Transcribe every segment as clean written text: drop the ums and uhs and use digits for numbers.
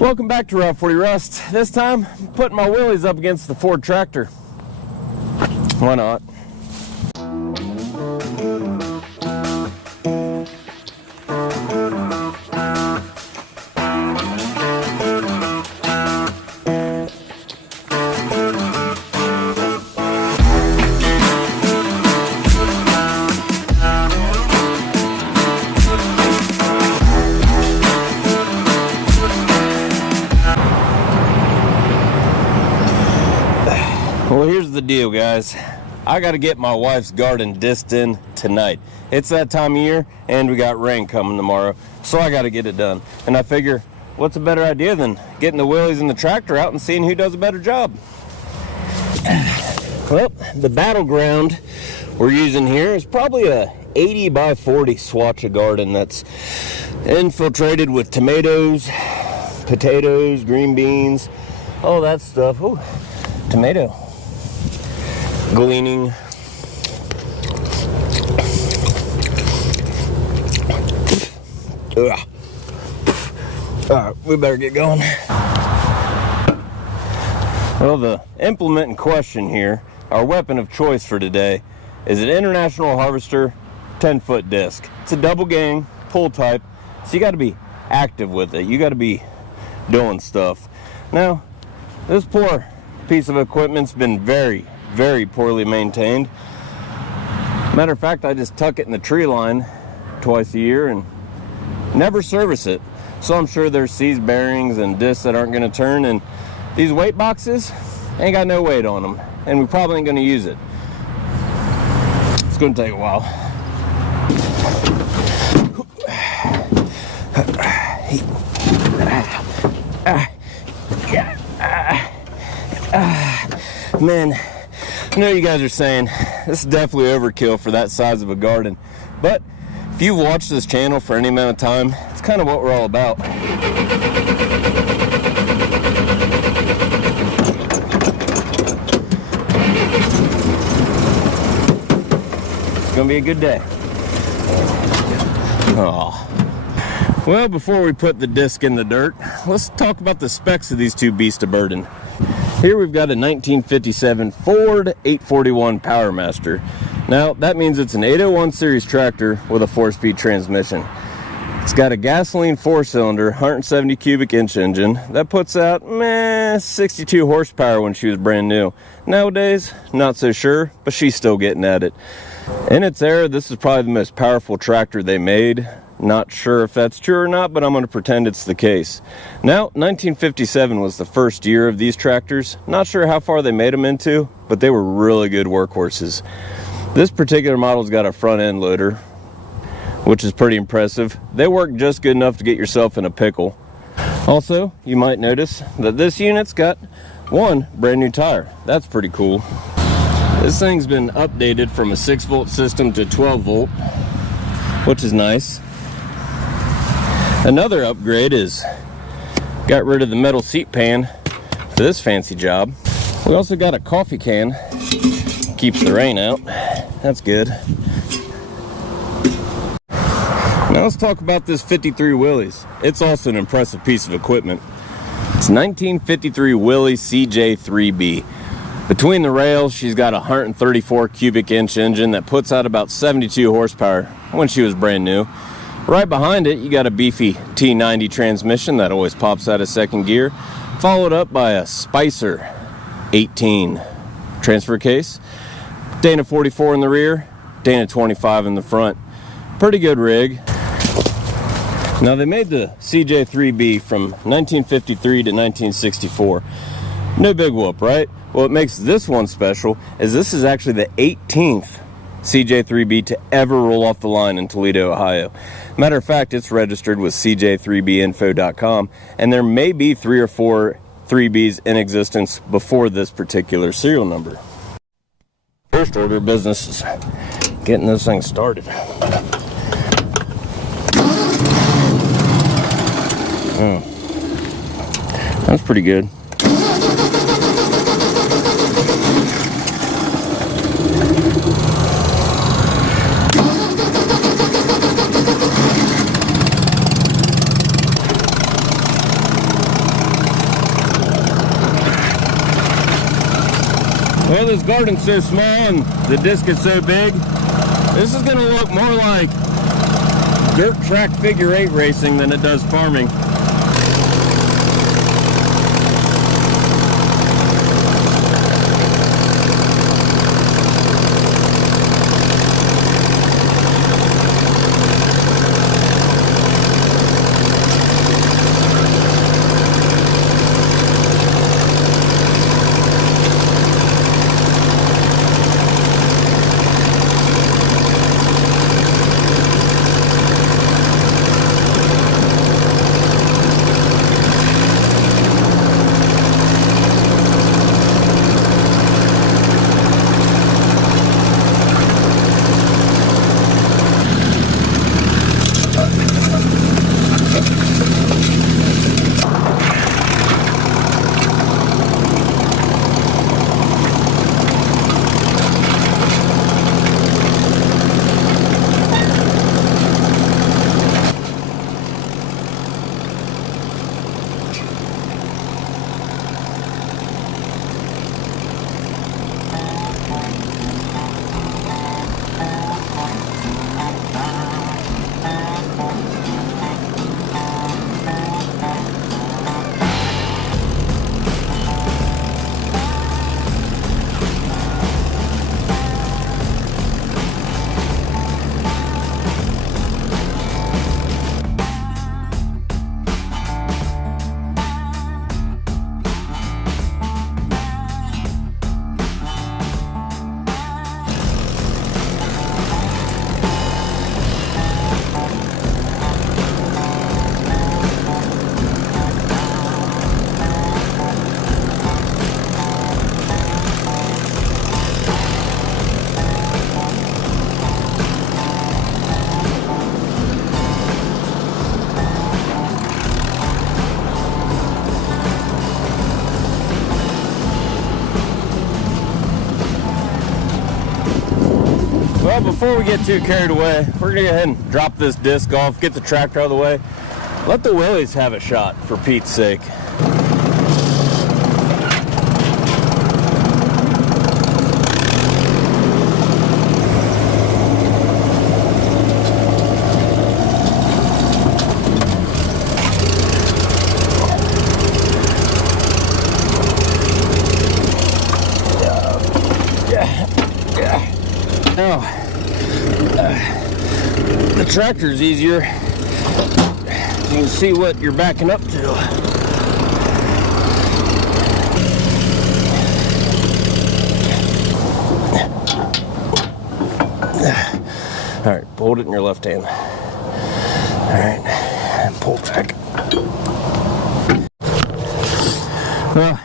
Welcome back to Route 40 Rust. This time, I'm putting my Willys up against the Ford tractor. Why not? Well, here's the deal, guys. I got to get my wife's garden disked in tonight. It's that time of year, and we got rain coming tomorrow, so I got to get it done. And I figure, what's a better idea than getting the Willys and the tractor out and seeing who does a better job? Well, the battleground we're using here is probably a 80 by 40 swatch of garden that's infiltrated with tomatoes, potatoes, green beans, all that stuff. Ooh, tomato. Gleaning. Ugh. Alright, we better get going. Well, the implement in question here, our weapon of choice for today, is an International Harvester 10-foot disc. It's a double gang, pull type, so you got to be active with it. You got to be doing stuff. Now, this poor piece of equipment's been very poorly maintained. Matter of fact, I just tuck it in the tree line twice a year and never service it. So I'm sure there's seized bearings and discs that aren't going to turn, and these weight boxes ain't got no weight on them, and we probably ain't going to use it. It's going to take a while. Man, I know you guys are saying this is definitely overkill for that size of a garden, but if you've watched this channel for any amount of time, it's kind of what we're all about. It's gonna be a good day. Oh. Well, before we put the disc in the dirt, let's talk about the specs of these two beasts of burden. Here we've got a 1957 Ford 841 Powermaster. Now, that means it's an 801 series tractor with a 4-speed transmission. It's got a gasoline 4-cylinder, 170 cubic inch engine that puts out 62 horsepower when she was brand new. Nowadays, not so sure, but she's still getting at it. In its era, this is probably the most powerful tractor they made. Not sure if that's true or not, but I'm going to pretend it's the case. Now, 1957 was the first year of these tractors. Not sure how far they made them into, but they were really good workhorses. This particular model's got a front end loader, which is pretty impressive. They work just good enough to get yourself in a pickle. Also, you might notice that this unit's got one brand new tire. That's pretty cool. This thing's been updated from a 6-volt system to 12-volt, which is nice. Another upgrade is got rid of the metal seat pan for this fancy job. We also got a coffee can, keeps the rain out. That's good. Now let's talk about this 53 Willys. It's also an impressive piece of equipment. It's 1953 Willys CJ3B. Between the rails, she's got a 134 cubic inch engine that puts out about 72 horsepower when she was brand new. Right behind it, you got a beefy T90 transmission that always pops out of second gear, followed up by a Spicer 18 transfer case, Dana 44 in the rear, Dana 25 in the front. Pretty good rig. Now, they made the CJ3B from 1953 to 1964. No big whoop, right? Well, what makes this one special is this is actually the 18th CJ3B to ever roll off the line in Toledo, Ohio. Matter of fact, it's registered with cj3binfo.com, and there may be 3 or 4 3Bs in existence before this particular serial number. First order of business is getting this thing started. That's pretty good. Well, this garden's so small and the disc is so big, this is gonna look more like dirt track figure 8 racing than it does farming. Well, before we get too carried away, we're gonna go ahead and drop this disc off, get the tractor out of the way. Let the Willys have a shot, for Pete's sake. Now, the tractor's easier. You can see what you're backing up to. All right, hold it in your left hand. All right, and pull back. Well,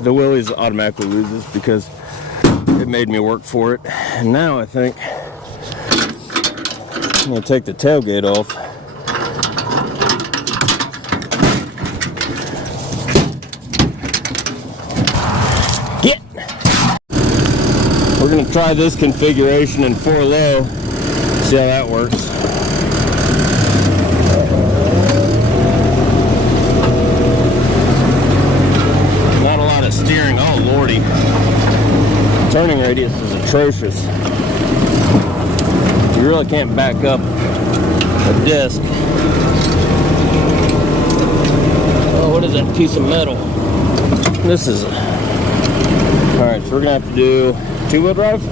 the Willys automatically loses because it made me work for it. And now I think I'm gonna take the tailgate off. Get! We're gonna try this configuration in 4 low, see how that works. Not a lot of steering, oh lordy. Turning radius is atrocious. You really can't back up a disc. Oh, what is that piece of metal? This is... Alright, so we're gonna have to do 2-wheel drive.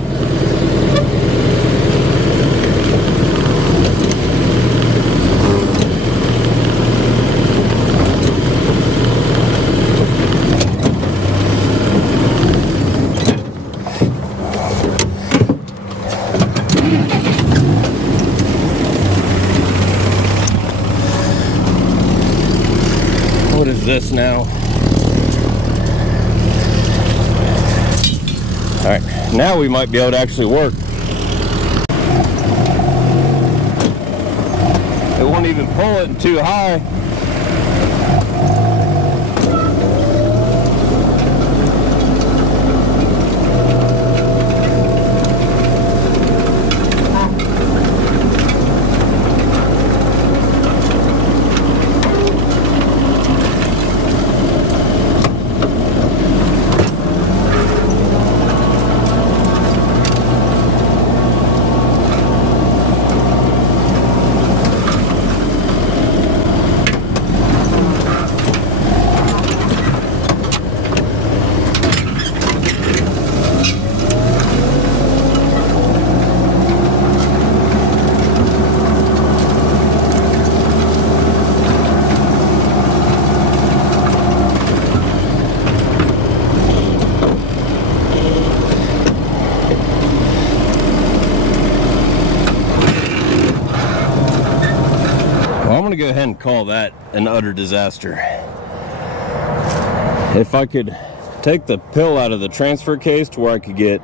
What is this now? Alright, now we might be able to actually work. It won't even pull it too high. call that an utter disaster. If I could take the pill out of the transfer case to where I could get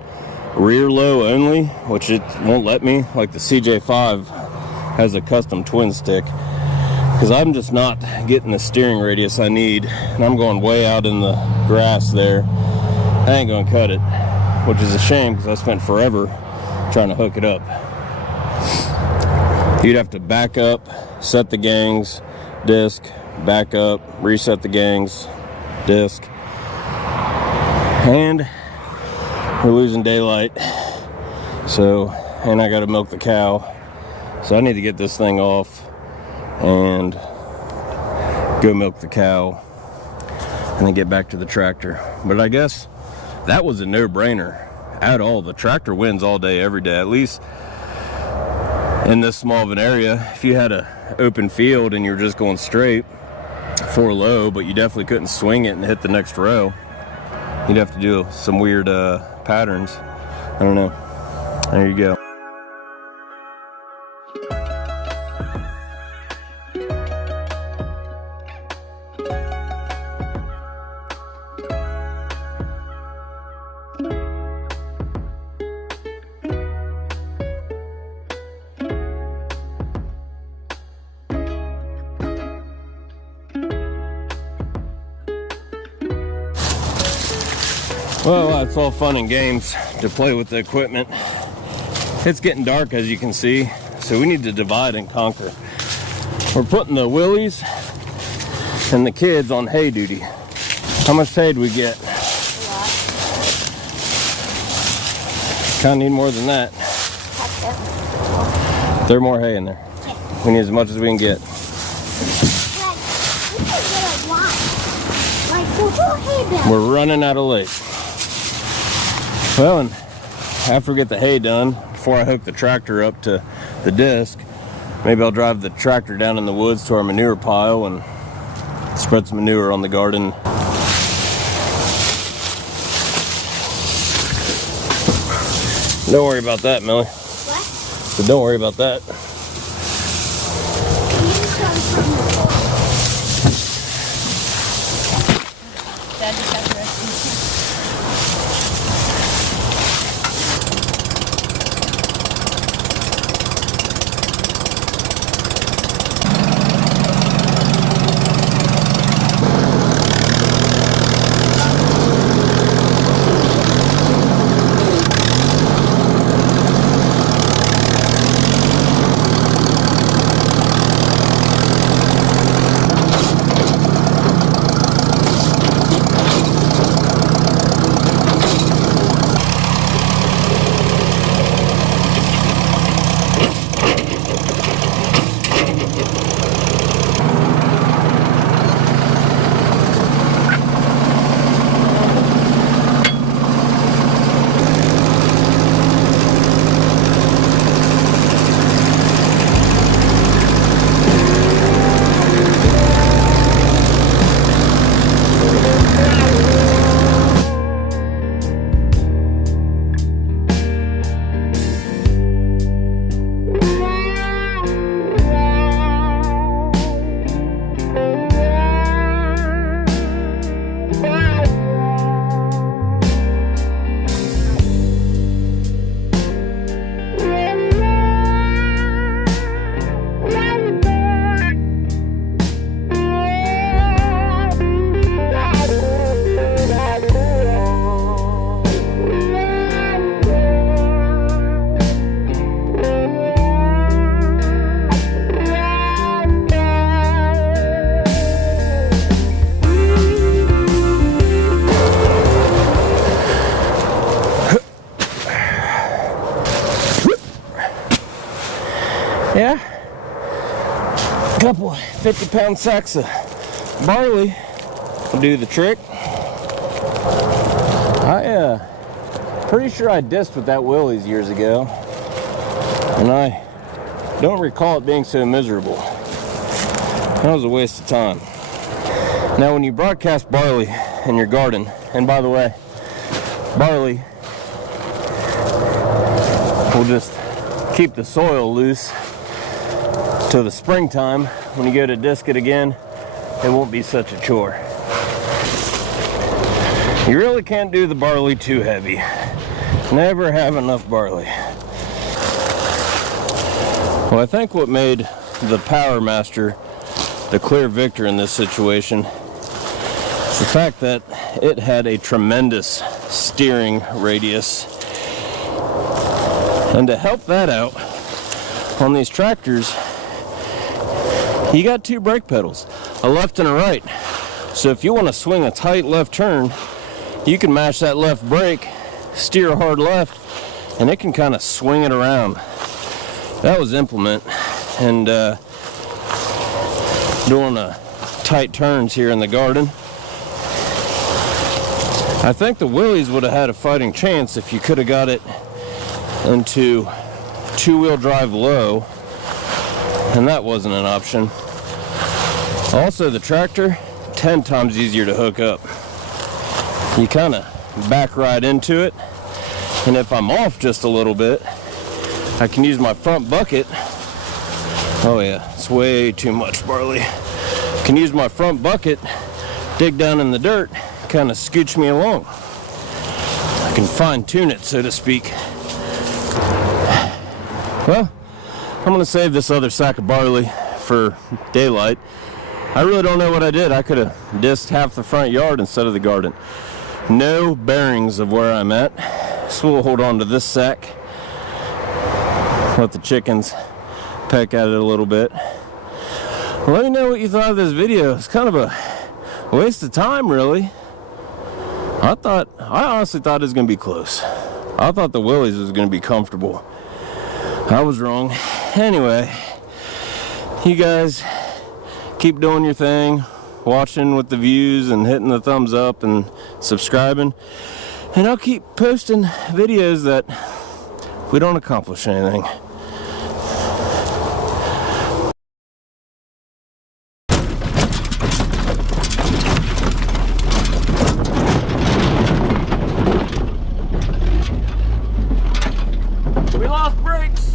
rear low only, which it won't let me, like the CJ5 has a custom twin stick, because I'm just not getting the steering radius I need, and I'm going way out in the grass there. I ain't gonna cut it, which is a shame because I spent forever trying to hook it up. You'd have to back up, set the gangs, disc, back up, reset the gangs, disc, and we're losing daylight. So, and I gotta milk the cow. So I need to get this thing off and go milk the cow and then get back to the tractor. But I guess that was a no-brainer at all. The tractor wins all day, every day, at least in this small of an area. If you had an open field and you're just going straight 4 low, but you definitely couldn't swing it and hit the next row, you'd have to do some weird patterns. I don't know. There you go. Well, it's all fun and games to play with the equipment. It's getting dark, as you can see, so we need to divide and conquer. We're putting the Willys and the kids on hay duty. How much hay do we get? A lot. Kind of need more than that. There's more hay in there. We need as much as we can get. We're running out of lake. Well, and after we get the hay done, before I hook the tractor up to the disc, maybe I'll drive the tractor down in the woods to our manure pile and spread some manure on the garden. Don't worry about that, Millie. What? So don't worry about that. Dad just has the rest of Yeah, a couple 50-pound sacks of barley will do the trick. Pretty sure I dissed with that Willys years ago, and I don't recall it being so miserable. That was a waste of time. Now, when you broadcast barley in your garden, and by the way, barley will just keep the soil loose till the springtime when you go to disc it again, it won't be such a chore. You really can't do the barley too heavy. Never have enough barley. Well, I think what made the Power Master the clear victor in this situation is the fact that it had a tremendous steering radius. And to help that out, on these tractors, you got two brake pedals, a left and a right. So if you want to swing a tight left turn, you can mash that left brake, steer hard left, and it can kind of swing it around. That was implement, and doing tight turns here in the garden. I think the Willys would have had a fighting chance if you could have got it into two-wheel drive low, and that wasn't an option. Also, the tractor, 10 times easier to hook up. You kind of back right into it, and if I'm off just a little bit, I can use my front bucket. Oh yeah, it's way too much barley. Can use my front bucket, dig down in the dirt, kind of scooch me along. I can fine tune it, so to speak. Well, I'm gonna save this other sack of barley for daylight. I really don't know what I did. I could have disked half the front yard instead of the garden. No bearings of where I'm at. So we'll hold on to this sack. Let the chickens peck at it a little bit. Let me know what you thought of this video. It's kind of a waste of time, really. I honestly thought it was gonna be close. I thought the Willys was gonna be comfortable. I was wrong. Anyway, you guys keep doing your thing, watching with the views and hitting the thumbs up and subscribing, and I'll keep posting videos that we don't accomplish anything. We lost brakes.